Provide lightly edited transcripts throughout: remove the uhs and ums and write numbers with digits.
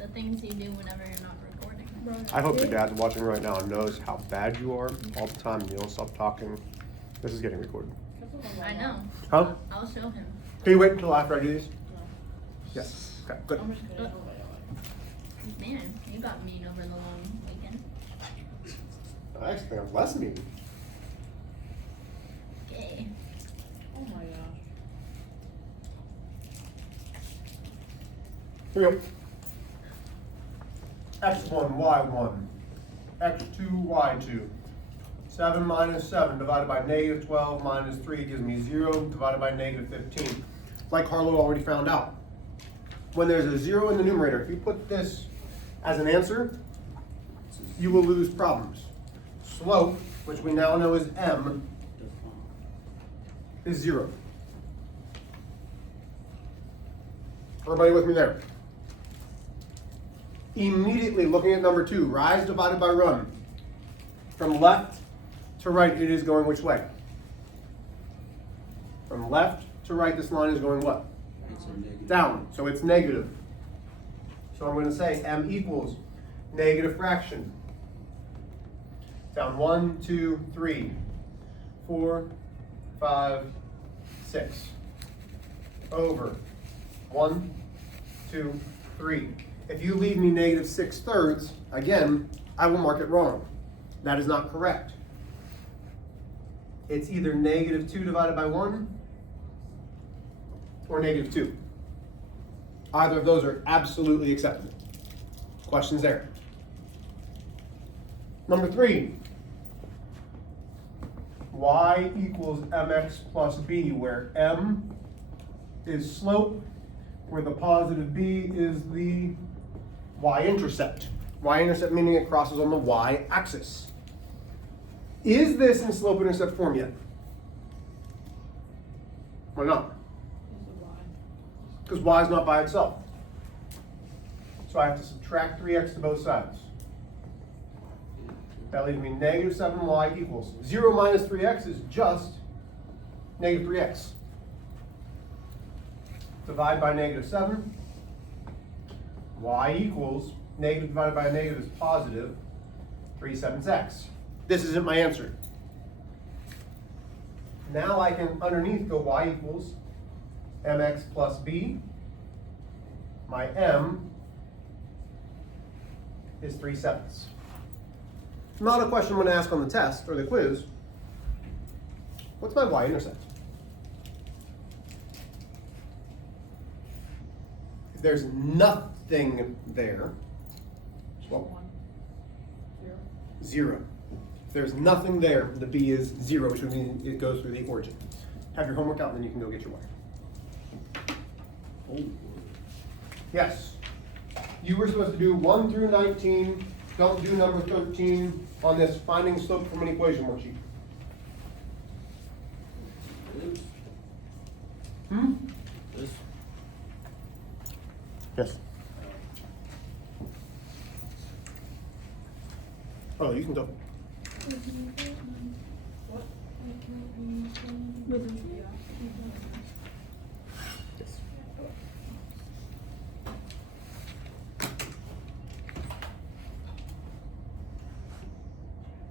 the things you do whenever you're not recording. I hope your dad's watching right now and knows how bad you are all the time and you don't stop talking. This is getting recorded. I know. Huh? I'll show him. Can you wait until after I do these? Yes. Okay, good. Man, you got mean over the long weekend. I actually think I'm less mean. Okay. Oh my gosh. Here we go. X1, Y1, X2, Y2. 7 minus 7 divided by negative 12 minus 3 gives me 0 divided by negative 15. Like Harlow already found out. When there's a 0 in the numerator, if you put this as an answer, you will lose problems. Slope, which we now know is m, is 0. Everybody with me there? Immediately looking at number 2, rise divided by run. From left to right, it is going which way? From left to right, this line is going what? Down, so it's negative. So I'm going to say m equals negative fraction. Down 1, 2, 3, 4, 5, 6. Over 1, 2, 3. If you leave me negative 6/3, again, I will mark it wrong. That is not correct. It's either negative 2 divided by 1 or negative 2. Either of those are absolutely acceptable. Questions there? Number 3. Y equals mx plus b, where m is slope, where the positive b is the y-intercept. Y-intercept meaning it crosses on the y-axis. Is this in slope-intercept form yet? Why not? Because y is not by itself. So I have to subtract 3x to both sides. That leaves me negative 7y equals 0 minus 3x is just negative 3x. Divide by negative 7. Y equals negative divided by a negative is positive 3/7 x. This isn't my answer. Now I can underneath go y equals mx plus b. My m is 3/7. Not a question I'm going to ask on the test or the quiz. What's my y-intercept? If there's nothing there, well, 0. If there's nothing there, the b is 0, which would mean it goes through the origin. Have your homework out, and then you can go get your y. Yes. You were supposed to do 1 through 19. Don't do number 13 on this finding slope from an equation worksheet. This. Yes. Oh, you can go. What? Yes.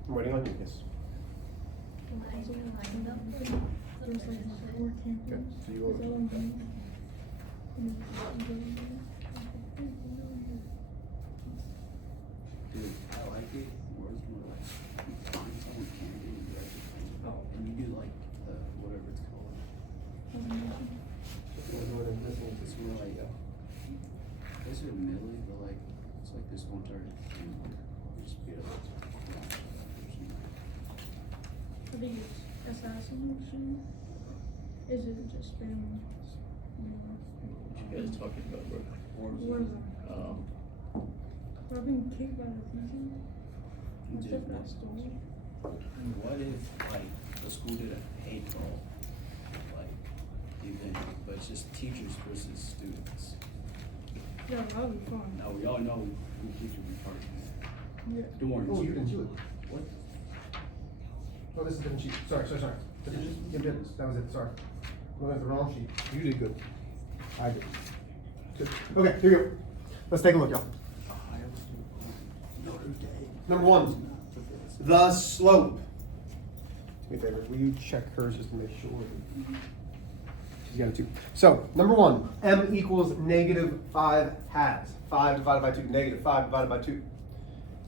I'm waiting on you, yes. Okay, so you will. Dude, I like it. Where's more like you find someone can do the extra thing. Oh, and you do like the whatever it's called. It's more like those are milli, but like it's like this one target and like just beat up. I think it's assassination. Is it just spam? You guys talking about What is it? I've been kicked by the teacher. What's Dude, that story? what if like the school did a hate call, like event, but it's just teachers versus students? Yeah, that would be fun. Now we all know who teachers are part of that. Yeah. Dorms. Oh, you can do it. What? Oh, this is a different sheet. Sorry. You did this. That was it. Sorry. Looking at the wrong sheet. You did good. I did. Good. Okay, here we go. Let's take a look, y'all. Number one, the slope. Do me a favor, will you check hers just to make sure? She's got it too. So, number one, m equals -5 halves. 5 divided by 2, -5 divided by 2.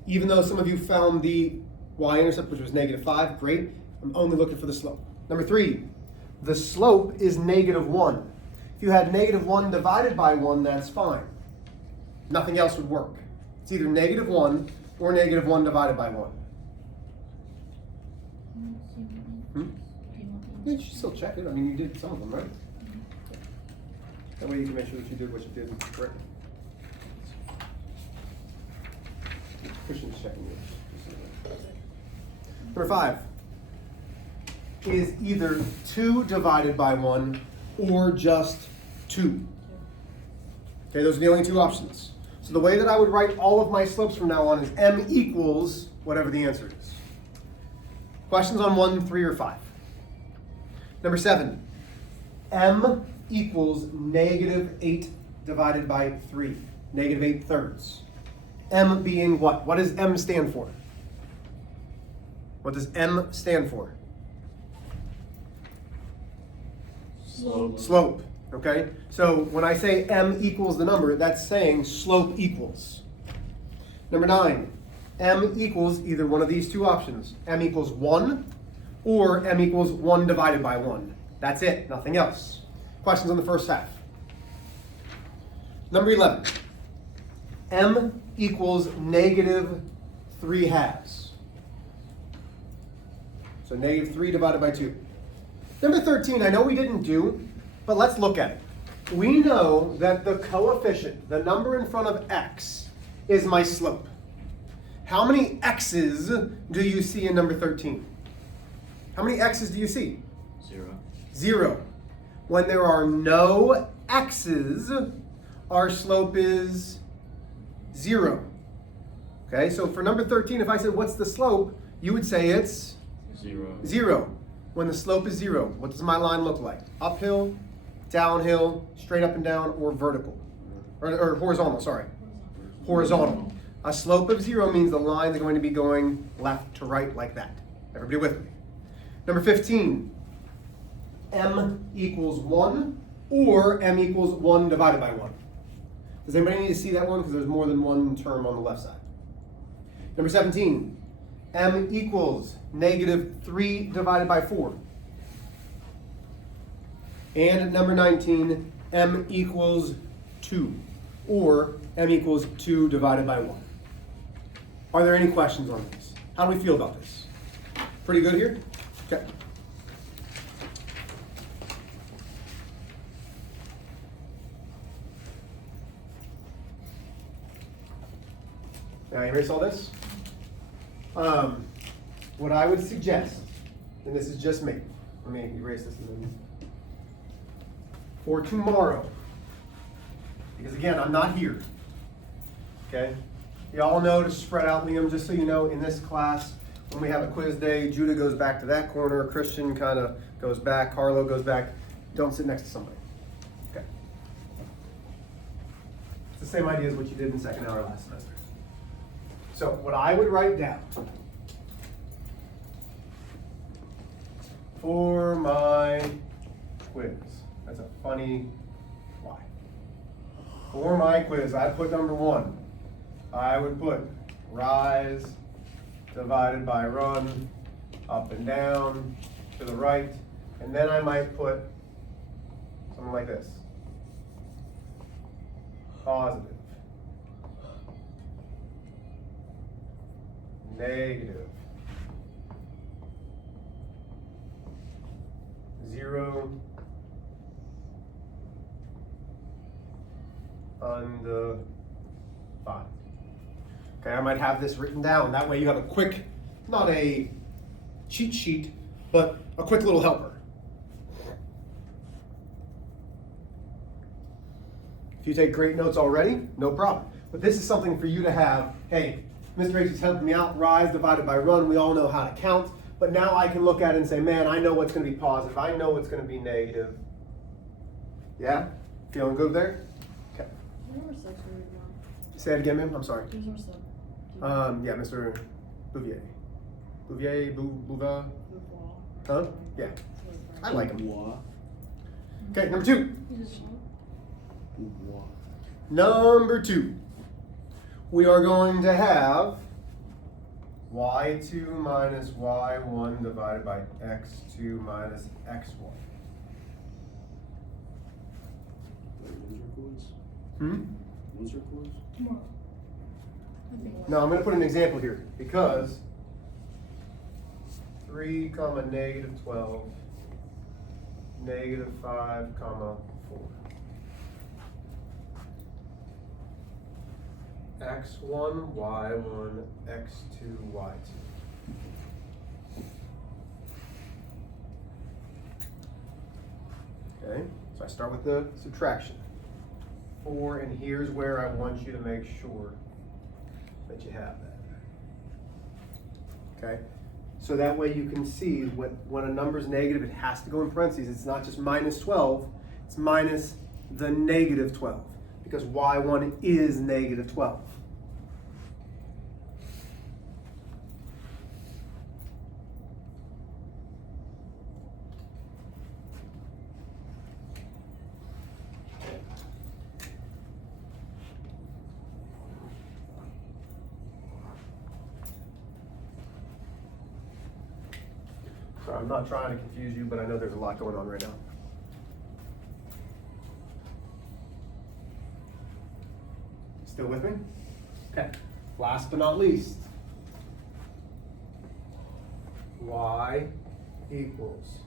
Even though some of you found the y-intercept, which was -5, great. I'm only looking for the slope. Number three, the slope is -1. If you had -1 divided by 1, that's fine. Nothing else would work. It's either -1 or -1 divided by 1. You should still check it. I mean, you did some of them, right? That way you can make sure that you did what you did correctly. Christian's checking it. Number 5 is either 2 divided by 1 or just 2. Okay, those are the only two options. So the way that I would write all of my slopes from now on is m equals whatever the answer is. Questions on 1, 3, or 5? Number 7, m equals -8 divided by 3, -8 thirds. M being what? What does m stand for? What does m stand for? Slope. Slope, okay? So when I say m equals the number, that's saying slope equals. Number 9, m equals either one of these two options. M equals 1 or m equals 1 divided by 1. That's it, nothing else. Questions on the first half. Number 11, m equals -3 halves. So -3 divided by 2. Number 13, I know we didn't do, but let's look at it. We know that the coefficient, the number in front of x, is my slope. How many x's do you see in number 13? How many x's do you see? 0. 0. When there are no x's, our slope is 0. Okay, so for number 13, if I said, what's the slope? You would say it's 0. 0. When the slope is 0, what does my line look like? Uphill, downhill, straight up and down, or vertical? Or horizontal, sorry. Horizontal. A slope of 0 means the line is going to be going left to right like that. Everybody with me? Number 15, m equals 1 or m equals 1 divided by 1. Does anybody need to see that one? Because there's more than one term on the left side. Number 17, m equals -3 divided by 4. And number 19, m equals 2 or m equals 2 divided by 1. Are there any questions on this? How do we feel about this? Pretty good here? Okay. Now, you erase all this? What I would suggest, and this is just me, let me erase this and then, for tomorrow, because again, I'm not here, okay? You all know to spread out, Liam, just so you know, in this class, when we have a quiz day, Judah goes back to that corner, Christian kind of goes back, Carlo goes back. Don't sit next to somebody, okay? It's the same idea as what you did in second hour last semester. So what I would write down for my quiz, that's a funny lie. For my quiz, I put number 1. I would put rise divided by run, up and down, to the right, and then I might put something like this. Positive. Negative. 0. Under 5. Okay, I might have this written down. That way you have a quick, not a cheat sheet, but a quick little helper. If you take great notes already, no problem. But this is something for you to have, hey, Mr. H is helping me out, rise divided by run, we all know how to count, but now I can look at it and say, man, I know what's going to be positive, I know what's going to be negative. Yeah? Feeling good there? Okay. Number 6 really Say it again, ma'am. I'm sorry. Who's our sub? Yeah, Mr. Bouvier. Bouva. Huh? Yeah. I like him. Boudoir. Okay, number 2. Boudoir. Number 2. We are going to have y2 minus y1 divided by x2 minus x1. Wait, when's our quiz? Hmm? When's our quiz? Tomorrow. Now I'm going to put an example here because 3 comma negative 12 negative 5 comma 4 x1 y1 x2 y2. Okay, so I start with the subtraction. 4, and here's where I want you to make sure that you have that. Okay, so that way you can see when a number is negative, it has to go in parentheses. It's not just minus 12, it's minus the negative 12, because y1 is negative 12. Sorry, I'm not trying to confuse you, but I know there's a lot going on right now. Still with me? Okay. Last but not least, y equals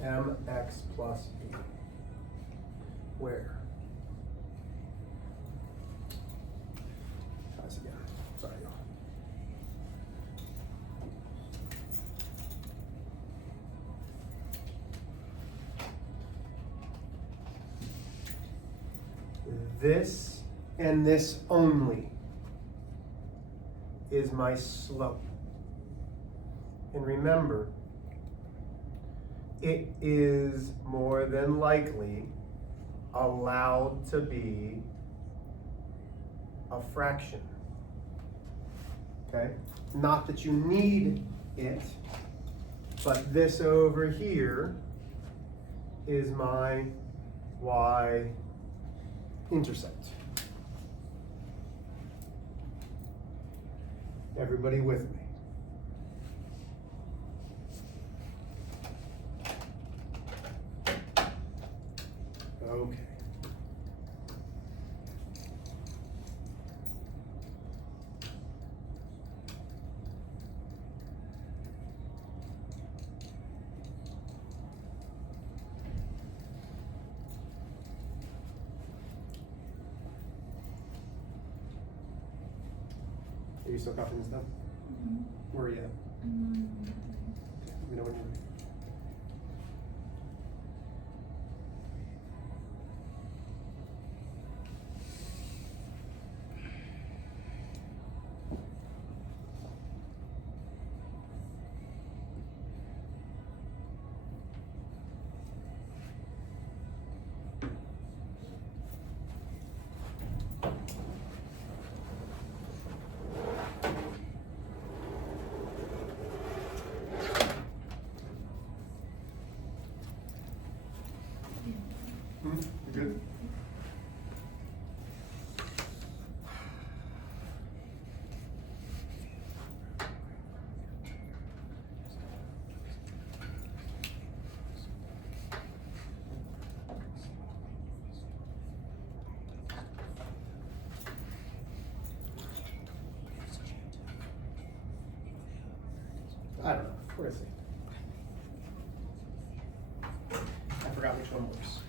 mx plus b. Where? Try this again. Sorry, y'all. This and this only is my slope. And remember, it is more than likely allowed to be a fraction. Okay? Not that you need it, but this over here is my y-intercept. Everybody with me? Okay. Are you still copying this down? Where are you at? Let me know when you're ready. You good? I don't know. We're gonna see. I forgot which one works.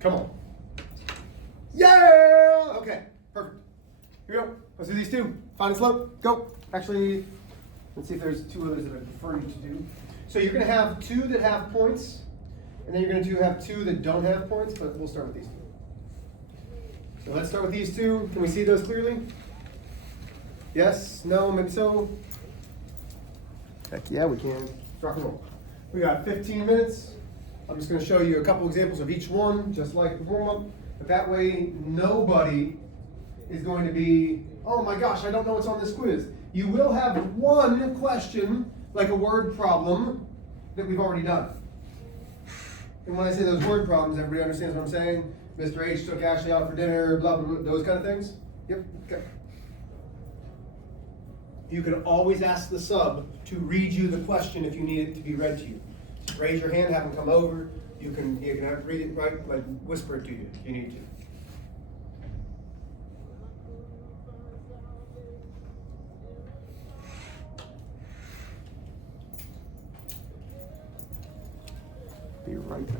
Come on. Yeah! Okay, perfect. Here we go. Let's do these two. Find the slope. Go. Actually, let's see if there's two others that I prefer you to do. So you're going to have two that have points, and then you're going to have two that don't have points, but we'll start with these two. So let's start with these two. Can we see those clearly? Yes? No? Maybe so? Heck yeah, we can. Rock and roll. We got 15 minutes. I'm just going to show you a couple examples of each one, just like the warm-up. But that way, nobody is going to be, oh my gosh, I don't know what's on this quiz. You will have one question, like a word problem, that we've already done. And when I say those word problems, everybody understands what I'm saying? Mr. H took Ashley out for dinner, blah, blah, blah, those kind of things? Yep, okay. You can always ask the sub to read you the question if you need it to be read to you. Just raise your hand, have them come over. You can have read it, right, like whisper it to you if you need to. Be right back.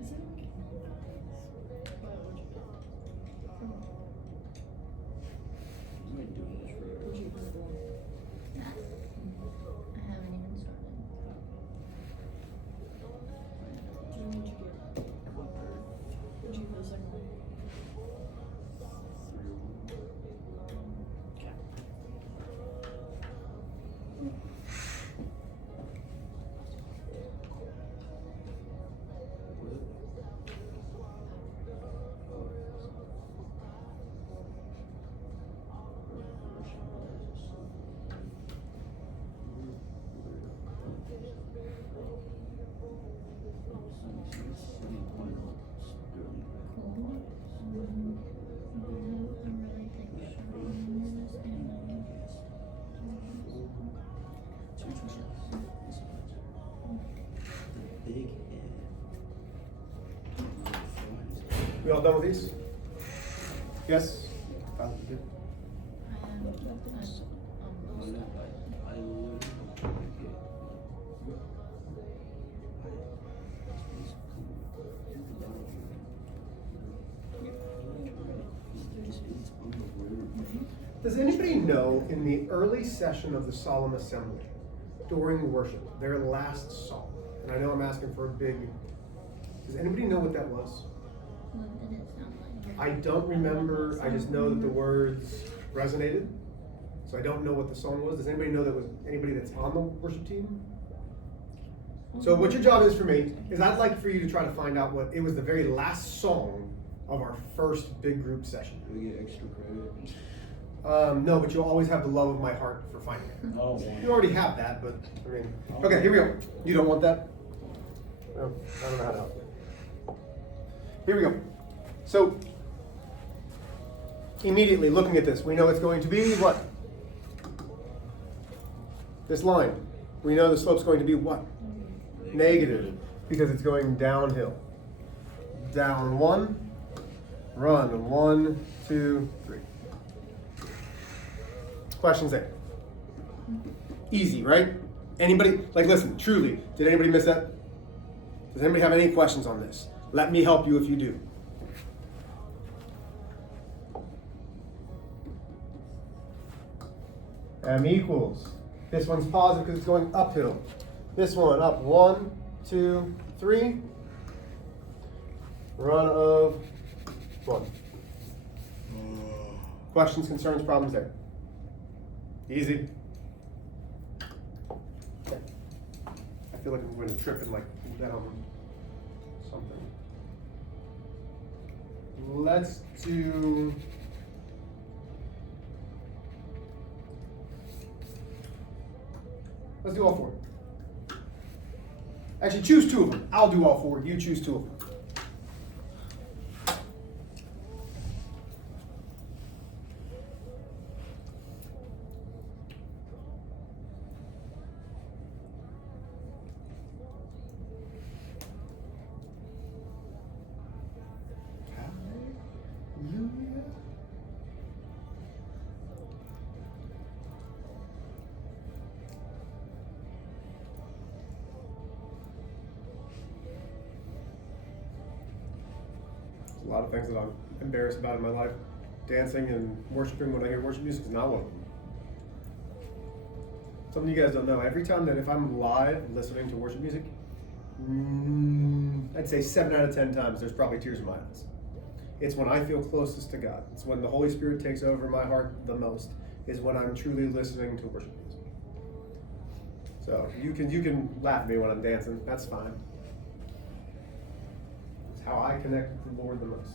Is it okay? You ain't doing this for Would you put it on? That? I haven't even started. Do you need to get copper? Would you put the second one? Okay. Cool. Big head. We all done with these? Yes? Found it, good. I am almost done. I literally don't get Does anybody know in the early session of the solemn assembly, during worship, their last song, and I know I'm asking for a big, does anybody know what that was? What did it sound like? I don't remember, I just know that the words resonated, so I don't know what the song was. Does anybody know that was anybody that's on the worship team? So what your job is for me, is I'd like for you to try to find out what, it was the very last song of our first big group session. Do we get extra credit? No, but you'll always have the love of my heart for finding it. Oh, You already have that, but, I mean, okay, here we go. You don't want that? No, I don't know how to help you. Here we go. So, immediately looking at this, we know it's going to be what? This line. We know the slope's going to be what? Negative, because it's going downhill. Down one, run 1, 2, 3. Questions there? Easy, right? Anybody, like listen, truly, did anybody miss that? Does anybody have any questions on this? Let me help you if you do. M equals. This one's positive because it's going uphill. This one up 1, 2, 3. Run of 1. Questions, concerns, problems there? Easy. Okay. I feel like I'm going to trip and like down something. Let's do. Let's do all 4. Actually, choose 2 of them. I'll do all 4. You choose 2 of them. Hallelujah. A lot of things that embarrassed about in my life. Dancing and worshiping when I hear worship music is not one of them. Something you guys don't know, every time that if I'm live listening to worship music, I'd say 7 out of 10 times there's probably tears in my eyes. It's when I feel closest to God. It's when the Holy Spirit takes over my heart the most, is when I'm truly listening to worship music. So you can laugh at me when I'm dancing, that's fine. It's how I connect with the Lord the most.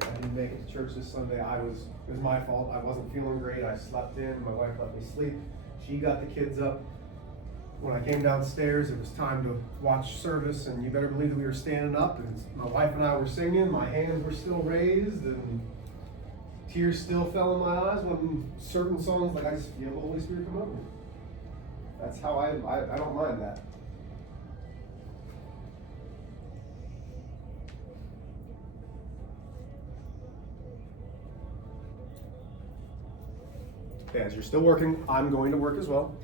I didn't make it to church this Sunday. It was my fault. I wasn't feeling great. I slept in. My wife let me sleep. She got the kids up. When I came downstairs, it was time to watch service, and you better believe that we were standing up, and my wife and I were singing. My hands were still raised, and tears still fell in my eyes when certain songs, like I just feel the Holy Spirit come over me. That's how I don't mind that. Okay, as you're still working, I'm going to work as well.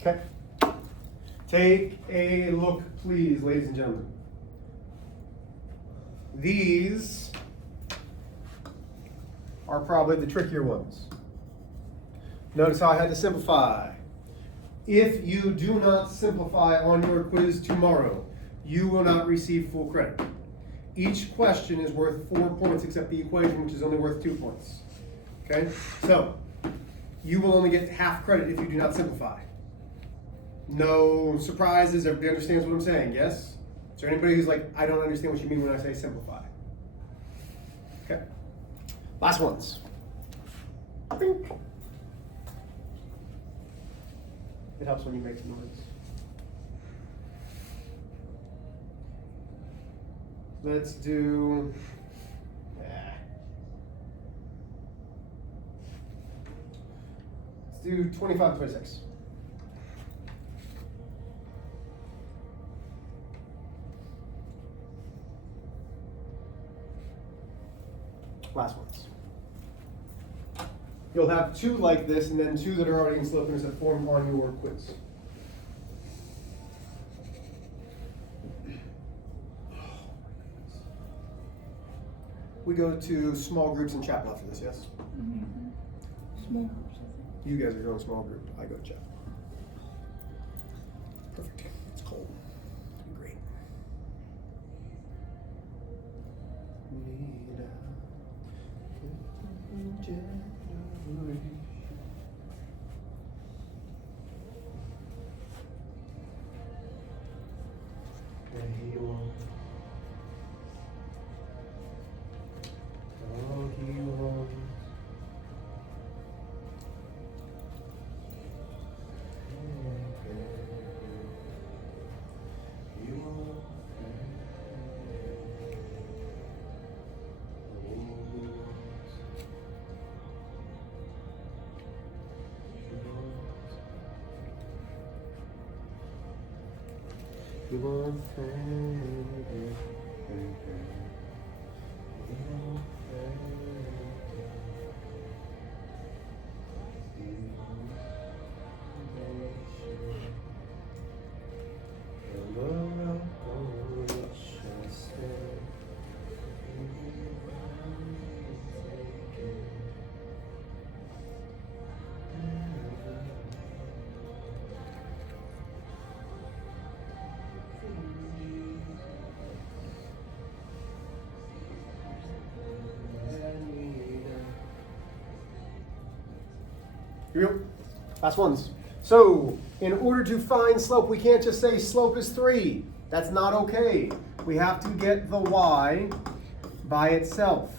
Okay. Take a look, please, ladies and gentlemen. These are probably the trickier ones. Notice how I had to simplify. If you do not simplify on your quiz tomorrow, you will not receive full credit. Each question is worth 4 points except the equation, which is only worth 2 points. Okay? So, you will only get half credit if you do not simplify. No surprises, everybody understands what I'm saying, yes? Is there anybody who's like, I don't understand what you mean when I say simplify? Okay. Last ones. Bing. It helps when you make some noise. Let's do, let's do 25 to 26. Last ones. You'll have 2 like this, and then 2 that are already in slope intercept form on your quiz. We go to small groups in chapel after this, yes? Mm-hmm. Small groups, I think. You guys are going small group. I go to chapel. Perfect. It's cold. It'll be great. You won't Here we go. Last ones. So, in order to find slope, we can't just say slope is 3. That's not okay. We have to get the y by itself.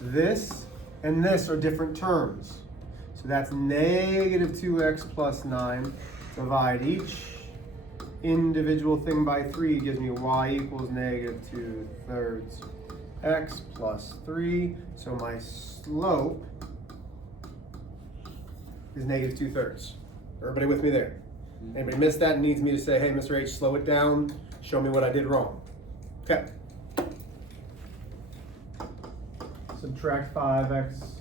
This and this are different terms. So that's negative 2x plus 9. Divide each individual thing by 3 gives me y equals negative 2/3 x plus 3. So my slope is negative 2/3. Everybody with me there? Anybody missed that and needs me to say, hey, Mr. H, slow it down, show me what I did wrong. Okay. Subtract 5x,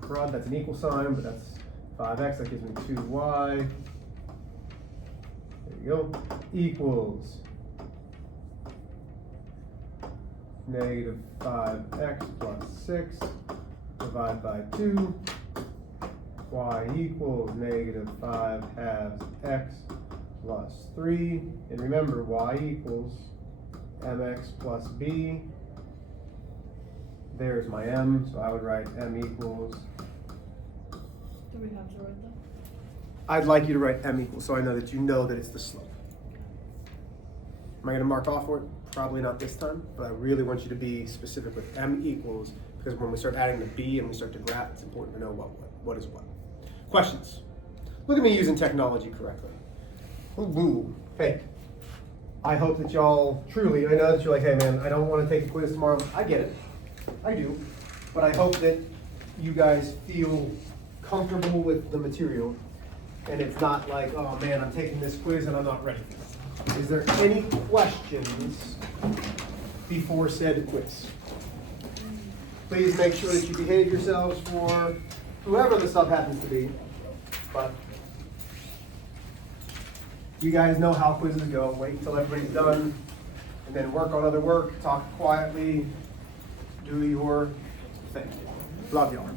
crud, that's an equal sign, but that's 5x, that gives me 2y. There you go. Equals negative 5x plus 6, divide by 2. Y equals negative 5 halves x plus 3. And remember, y equals mx plus b. There's my m, so I would write m equals. Do we have to write that? I'd like you to write m equals so I know that you know that it's the slope. Am I going to mark off for it? Probably not this time, but I really want you to be specific with m equals, because when we start adding the b and we start to graph, it's important to know what is what. Questions? Look at me using technology correctly. Ooh, hey. I hope that y'all truly, I know that you're like, hey man, I don't want to take a quiz tomorrow. I get it. I do. But I hope that you guys feel comfortable with the material and it's not like, oh man, I'm taking this quiz and I'm not ready. Is there any questions before said quiz? Please make sure that you behave yourselves for whoever the sub happens to be. But you guys know how quizzes go. Wait until everybody's done and then work on other work, talk quietly, do your thing. Love y'all.